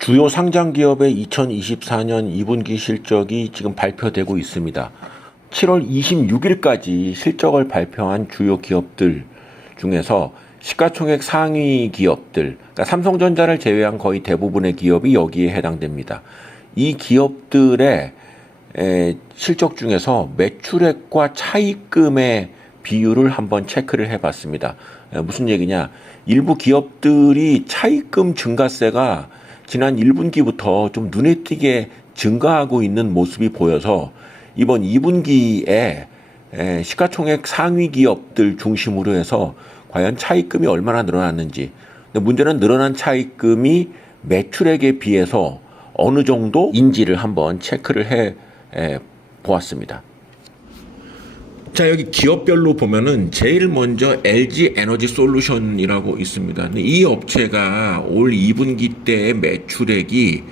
주요 상장 기업의 2024년 2분기 실적이 지금 발표되고 있습니다. 7월 26일까지 실적을 발표한 주요 기업들 중에서 시가총액 상위 기업들, 그러니까 삼성전자를 제외한 거의 대부분의 기업이 여기에 해당됩니다. 이 기업들의 실적 중에서 매출액과 차입금의 비율을 한번 체크를 해봤습니다. 무슨 얘기냐? 일부 기업들이 차입금 증가세가 지난 1분기부터 좀 눈에 띄게 증가하고 있는 모습이 보여서 이번 2분기에 시가총액 상위 기업들 중심으로 해서 과연 차입금이 얼마나 늘어났는지, 근데 문제는 늘어난 차입금이 매출액에 비해서 어느 정도인지를 한번 체크를 해 보았습니다. 자, 여기 기업별로 보면은 제일 먼저 LG 에너지 솔루션이라고 있습니다. 근데 이 업체가 올 2분기 때의 매출액이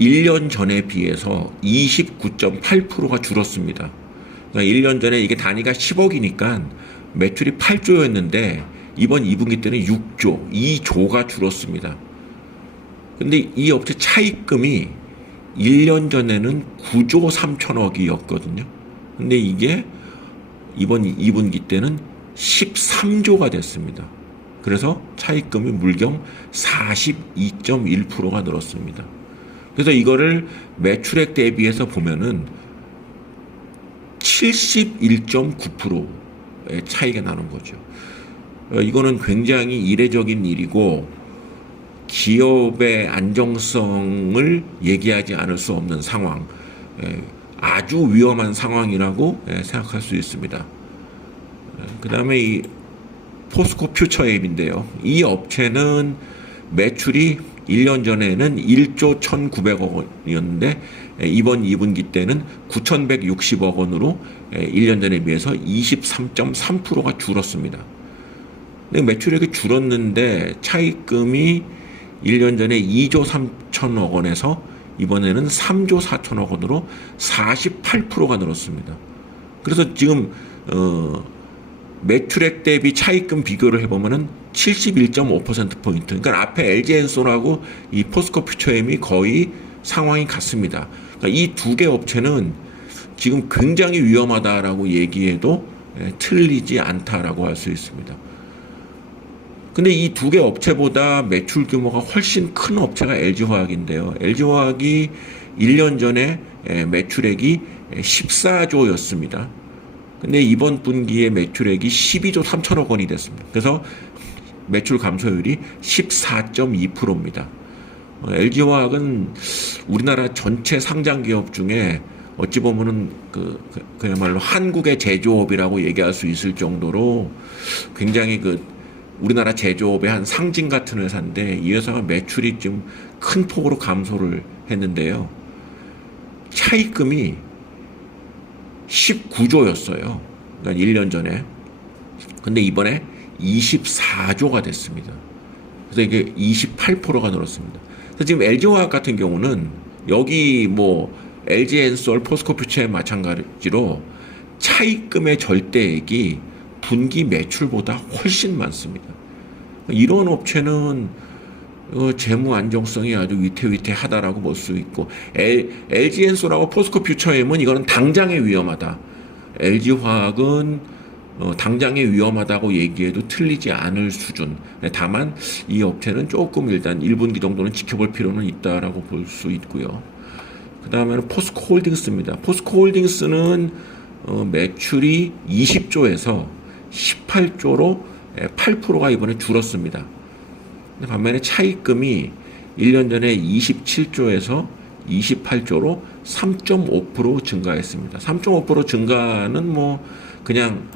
1년 전에 비해서 29.8%가 줄었습니다. 그러니까 1년 전에 이게 단위가 10억이니까 매출이 8조였는데 이번 2분기 때는 6조, 2조가 줄었습니다. 근데 이 업체 차입금이 1년 전에는 9조 3천억이었거든요. 근데 이게 이번 2분기 때는 13조가 됐습니다. 그래서 차입금이 물경 42.1%가 늘었습니다. 그래서 이거를 매출액 대비해서 보면은 71.9%의 차이가 나는 거죠. 이거는 굉장히 이례적인 일이고 기업의 안정성을 얘기하지 않을 수 없는 상황, 아주 위험한 상황이라고 생각할 수 있습니다. 그 다음에 이 포스코 퓨처엠인데요. 이 업체는 매출이 1년 전에는 1조 1,900억 원이었는데 이번 2분기 때는 9,160억 원으로 1년 전에 비해서 23.3%가 줄었습니다. 근데 매출액이 줄었는데 차입금이 1년 전에 2조 3천억 원에서 이번에는 3조 4천억 원으로 48%가 늘었습니다. 그래서 지금 매출액 대비 차입금 비교를 해보면은 71.5%포인트. 그러니까 앞에 LG엔솔하고 이 포스코 퓨처엠이 거의 상황이 같습니다. 그러니까 이 두 개 업체는 지금 굉장히 위험하다라고 얘기해도 틀리지 않다라고 할 수 있습니다. 근데 이 두 개 업체보다 매출 규모가 훨씬 큰 업체가 LG화학인데요. LG화학이 1년 전에 매출액이 14조였습니다. 근데 이번 분기에 매출액이 12조 3천억 원이 됐습니다. 그래서 매출 감소율이 14.2%입니다. LG화학은 우리나라 전체 상장 기업 중에 어찌 보면은 그야말로 한국의 제조업이라고 얘기할 수 있을 정도로 굉장히 우리나라 제조업의 한 상징 같은 회사인데 이 회사가 매출이 좀 큰 폭으로 감소를 했는데요. 차입금이 19조였어요. 그러니까 1년 전에. 근데 이번에 24조가 됐습니다. 그래서 이게 28%가 늘었습니다. 그래서 지금 LG화학 같은 경우는 여기 LG엔솔, 포스코퓨처에 마찬가지로 차입금의 절대액이 분기 매출보다 훨씬 많습니다. 이런 업체는 재무 안정성이 아주 위태위태하다라고 볼 수 있고 LG엔솔하고 포스코퓨처엠은 이거는 당장에 위험하다. LG화학은 당장에 위험하다고 얘기해도 틀리지 않을 수준. 다만 이 업체는 조금 일단 1분기 정도는 지켜볼 필요는 있다라고 볼 수 있고요. 그 다음에는 포스코홀딩스입니다. 포스코홀딩스는 매출이 20조에서 18조로 8%가 이번에 줄었습니다. 반면에 차입금이 1년 전에 27조에서 28조로 3.5% 증가했습니다. 3.5% 증가는 그냥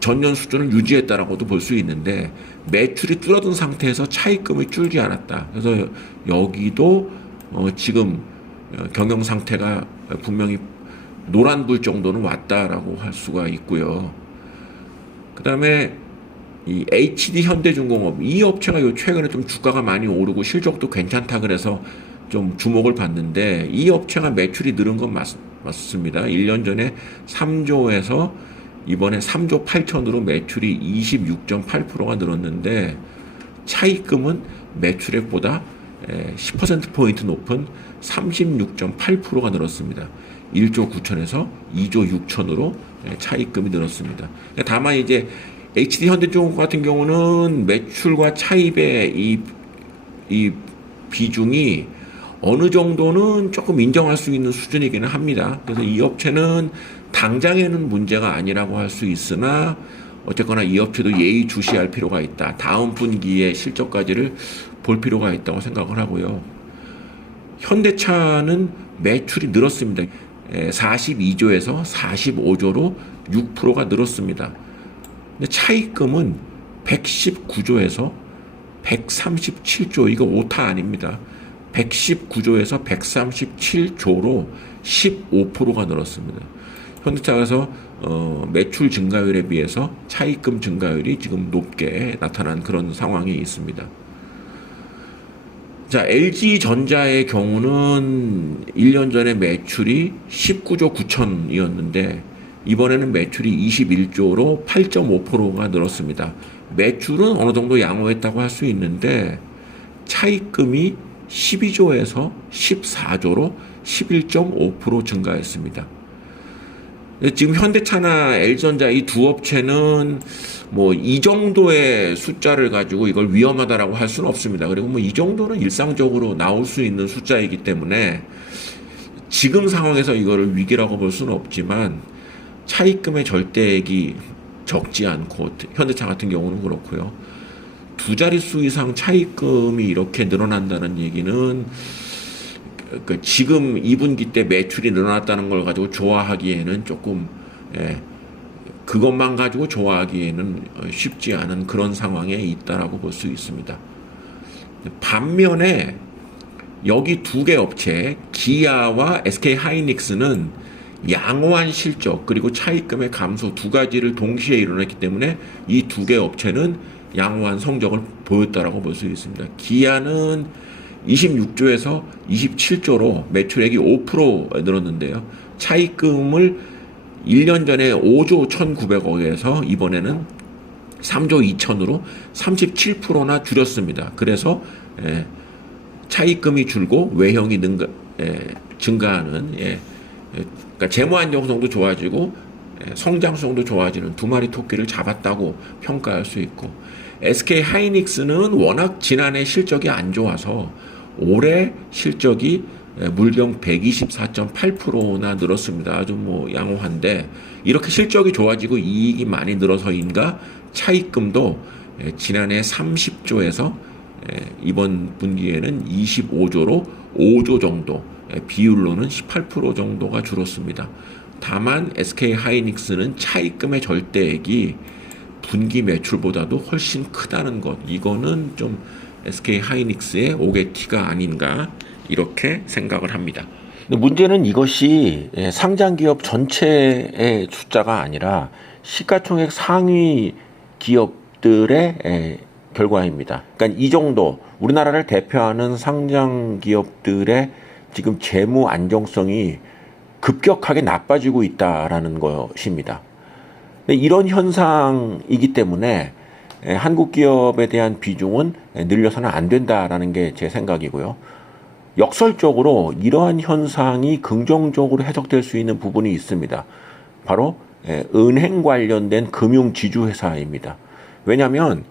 전년 수준을 유지했다라고도 볼 수 있는데 매출이 줄어든 상태에서 차입금이 줄지 않았다. 그래서 여기도 지금 경영 상태가 분명히 노란불 정도는 왔다라고 할 수가 있고요. 그 다음에 이 HD 현대중공업, 이 업체가 최근에 좀 주가가 많이 오르고 실적도 괜찮다 그래서 좀 주목을 받는데 이 업체가 매출이 늘은 건 맞습니다. 1년 전에 3조에서 이번에 3조 8천으로 매출이 26.8%가 늘었는데 차입금은 매출액보다 10%포인트 높은 36.8%가 늘었습니다. 1조 9천에서 2조 6천으로 차입금이 늘었습니다. 다만 이제 HD 현대중공업 같은 경우는 매출과 차입의 이 비중이 어느 정도는 조금 인정할 수 있는 수준이기는 합니다. 그래서 이 업체는 당장에는 문제가 아니라고 할 수 있으나 어쨌거나 이 업체도 예의주시할 필요가 있다. 다음 분기의 실적까지를 볼 필요가 있다고 생각을 하고요. 현대차는 매출이 늘었습니다. 42조에서 45조로 6%가 늘었습니다. 근데 차입금은 119조에서 137조, 이거 오타 아닙니다. 119조에서 137조로 15%가 늘었습니다. 현대차에서 매출 증가율에 비해서 차입금 증가율이 지금 높게 나타난 그런 상황이 있습니다. 자, LG전자의 경우는 1년 전에 매출이 19조 9천이었는데 이번에는 매출이 21조로 8.5%가 늘었습니다. 매출은 어느 정도 양호했다고 할 수 있는데 차입금이 12조에서 14조로 11.5% 증가했습니다. 지금 현대차나 LG전자 이 두 업체는 뭐 이 정도의 숫자를 가지고 이걸 위험하다라고 할 수는 없습니다. 그리고 뭐 이 정도는 일상적으로 나올 수 있는 숫자이기 때문에 지금 상황에서 이거를 위기라고 볼 수는 없지만 차입금의 절대액이 적지 않고 현대차 같은 경우는 그렇고요. 두 자릿수 이상 차입금이 이렇게 늘어난다는 얘기는 지금 2분기 때 매출이 늘어났다는 걸 가지고 좋아하기에는 조금 그것만 가지고 좋아하기에는 쉽지 않은 그런 상황에 있다라고 볼 수 있습니다. 반면에 여기 두 개 업체 기아와 SK 하이닉스는 양호한 실적 그리고 차입금의 감소 두 가지를 동시에 일어났기 때문에 이 두 개 업체는 양호한 성적을 보였다라고 볼 수 있습니다. 기아는 26조에서 27조로 매출액이 5% 늘었는데요. 차입금을 1년 전에 5조 1,900억에서 이번에는 3조 2천으로 37%나 줄였습니다. 그래서 차입금이 줄고 외형이 증가하는 그러니까 재무 안정성도 좋아지고 성장성도 좋아지는 두 마리 토끼를 잡았다고 평가할 수 있고 SK 하이닉스는 워낙 지난해 실적이 안 좋아서 올해 실적이 물경 124.8%나 늘었습니다. 아주 뭐 양호한데 이렇게 실적이 좋아지고 이익이 많이 늘어서인가 차입금도 지난해 30조에서 이번 분기에는 25조로 5조 정도 비율로는 18% 정도가 줄었습니다. 다만 SK 하이닉스는 차입금의 절대액이 분기 매출보다도 훨씬 크다는 것, 이거는 좀 SK 하이닉스의 오개티가 아닌가 이렇게 생각을 합니다. 문제는 이것이 상장기업 전체의 숫자가 아니라 시가총액 상위 기업들의 결과입니다. 그러니까 이 정도 우리나라를 대표하는 상장기업들의 지금 재무 안정성이 급격하게 나빠지고 있다라는 것입니다. 이런 현상이기 때문에 한국 기업에 대한 비중은 늘려서는 안 된다라는 게 제 생각이고요. 역설적으로 이러한 현상이 긍정적으로 해석될 수 있는 부분이 있습니다. 바로 은행 관련된 금융지주회사입니다. 왜냐하면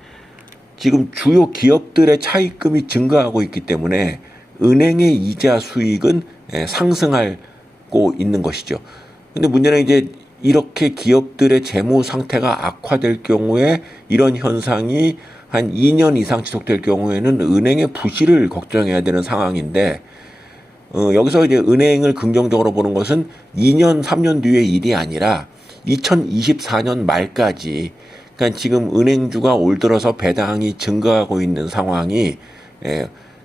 지금 주요 기업들의 차입금이 증가하고 있기 때문에 은행의 이자 수익은 상승하고 있는 것이죠. 근데 문제는 이제 이렇게 기업들의 재무 상태가 악화될 경우에 이런 현상이 한 2년 이상 지속될 경우에는 은행의 부실을 걱정해야 되는 상황인데 여기서 이제 은행을 긍정적으로 보는 것은 2년, 3년 뒤의 일이 아니라 2024년 말까지 그러니까 지금 은행주가 올 들어서 배당이 증가하고 있는 상황이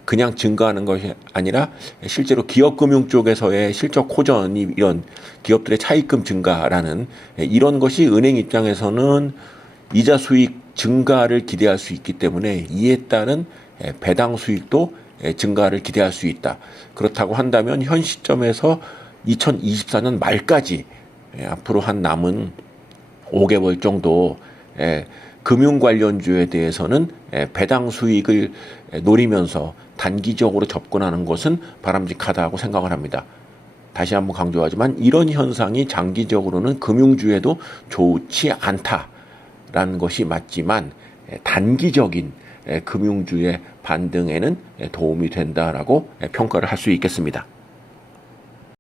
그냥 증가하는 것이 아니라 실제로 기업금융 쪽에서의 실적 호전이 이런 기업들의 차입금 증가라는 이런 것이 은행 입장에서는 이자 수익 증가를 기대할 수 있기 때문에 이에 따른 배당 수익도 증가를 기대할 수 있다. 그렇다고 한다면 현 시점에서 2024년 말까지 앞으로 한 남은 5개월 정도 금융 관련주에 대해서는 배당 수익을 노리면서 단기적으로 접근하는 것은 바람직하다고 생각을 합니다. 다시 한번 강조하지만 이런 현상이 장기적으로는 금융주에도 좋지 않다라는 것이 맞지만 단기적인 금융주의 반등에는 도움이 된다라고 평가를 할 수 있겠습니다.